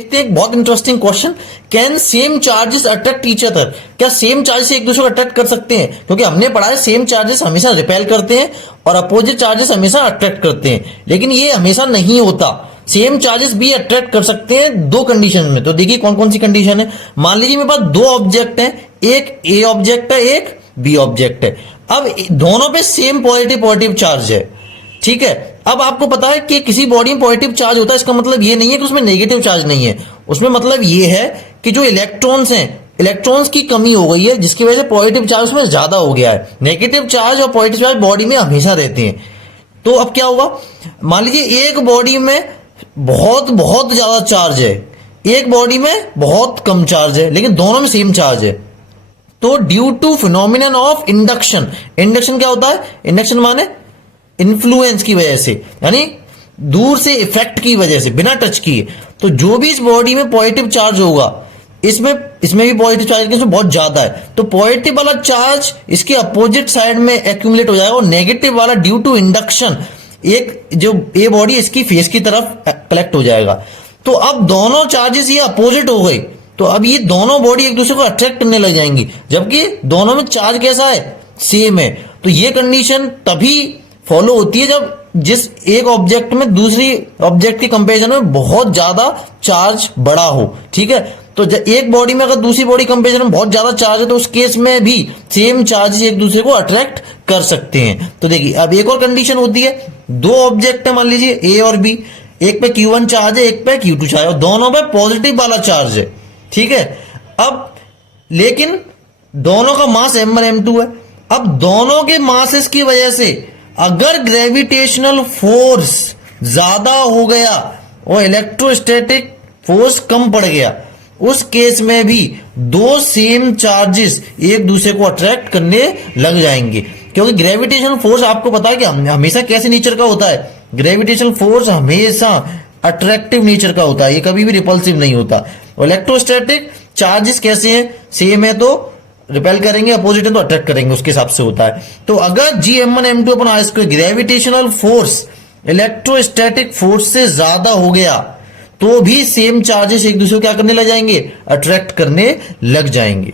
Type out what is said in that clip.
देखते हैं एक बहुत interesting question, can same charges attract each other? क्या सेम चार्जेस एक दूसरे को अट्रैक्ट कर सकते हैं? क्योंकि हमने पढ़ा है सेम चार्जेस हमेशा रिपेल करते हैं और अपोजिट चार्जेस हमेशा अट्रैक्ट करते हैं, लेकिन ये हमेशा नहीं होता। सेम चार्जेस भी अट्रैक्ट कर सकते हैं दो कंडीशन में। तो देखिए कौन कौन सी कंडीशन है। मान लीजिए मेरे पास दो ऑब्जेक्ट हैं, एक ए ऑब्जेक्ट है, एक बी ऑब्जेक्ट है। अब दोनों पे सेम पॉजिटिव पॉजिटिव चार्ज है, ठीक है। अब आपको पता है कि किसी बॉडी में पॉजिटिव चार्ज होता है, इसका मतलब ये नहीं है कि उसमें नेगेटिव चार्ज नहीं है। उसमें मतलब ये है कि जो इलेक्ट्रॉन्स हैं, इलेक्ट्रॉन्स की कमी हो गई है, जिसकी वजह से पॉजिटिव चार्ज उसमें ज्यादा हो गया है। नेगेटिव चार्ज और पॉजिटिव चार्ज बॉडी में हमेशा रहते हैं। तो अब क्या होगा, मान लीजिए एक बॉडी में बहुत बहुत ज्यादा चार्ज है, एक बॉडी में बहुत कम चार्ज है, लेकिन दोनों में सेम चार्ज है। तो due to phenomenon of induction, induction क्या होता है? इंडक्शन माने इन्फ्लुएंस की वजह से, यानी दूर से इफेक्ट की वजह से, बिना टच किए। तो जो भी इस बॉडी में पॉजिटिव चार्ज होगा, इसमें भी पॉजिटिव चार्ज इसमें बहुत ज्यादा है, तो पॉजिटिव वाला चार्ज इसके अपोजिट साइड में एक्यूमुलेट हो जाएगा और नेगेटिव वाला ड्यू टू इंडक्शन एक जो ये बॉडी इसकी फेस की तरफ कलेक्ट हो जाएगा। तो अब दोनों चार्जेस ये अपोजिट हो गए, तो अब ये दोनों बॉडी एक दूसरे को अट्रैक्ट करने लग जाएंगी, जबकि दोनों में चार्ज कैसा है? सेम है। तो ये कंडीशन तभी फॉलो होती है जब जिस एक ऑब्जेक्ट में दूसरी ऑब्जेक्ट के कंपेरिजन में बहुत ज्यादा चार्ज बड़ा हो, ठीक है। तो एक बॉडी में अगर दूसरी बॉडी कंपेरिजन में बहुत ज्यादा चार्ज है, तो उस केस में भी सेम चार्जेस एक दूसरे को अट्रैक्ट कर सकते हैं। तो देखिए अब एक और कंडीशन होती है, दो ऑब्जेक्ट है मान लीजिए ए और बी, एक पे Q1 चार्ज है, एक पे Q2 चार्ज है, दोनों पे पॉजिटिव वाला चार्ज है, ठीक है। अब लेकिन दोनों का मास m1 m2 है। अब दोनों के मासेस की वजह से अगर ग्रेविटेशनल फोर्स ज्यादा हो गया और इलेक्ट्रोस्टैटिक फोर्स कम पड़ गया, उस केस में भी दो सेम चार्जेस एक दूसरे को अट्रैक्ट करने लग जाएंगे। क्योंकि ग्रेविटेशनल फोर्स आपको पता है कि हमेशा कैसे नेचर का होता है? ग्रेविटेशनल फोर्स हमेशा अट्रैक्टिव नेचर का होता है, ये कभी भी रिपल्सिव नहीं होता। और इलेक्ट्रोस्टैटिक चार्जेस कैसे हैं? सेम है तो रिपेल करेंगे, अपोजिट है तो अट्रैक्ट करेंगे, उसके हिसाब से होता है। तो अगर Gm1 m2 upon r square gravitational force electrostatic force से ज्यादा हो गया, तो भी सेम चार्जेस एक दूसरे को क्या करने लग जाएंगे? अट्रैक्ट करने लग जाएंगे।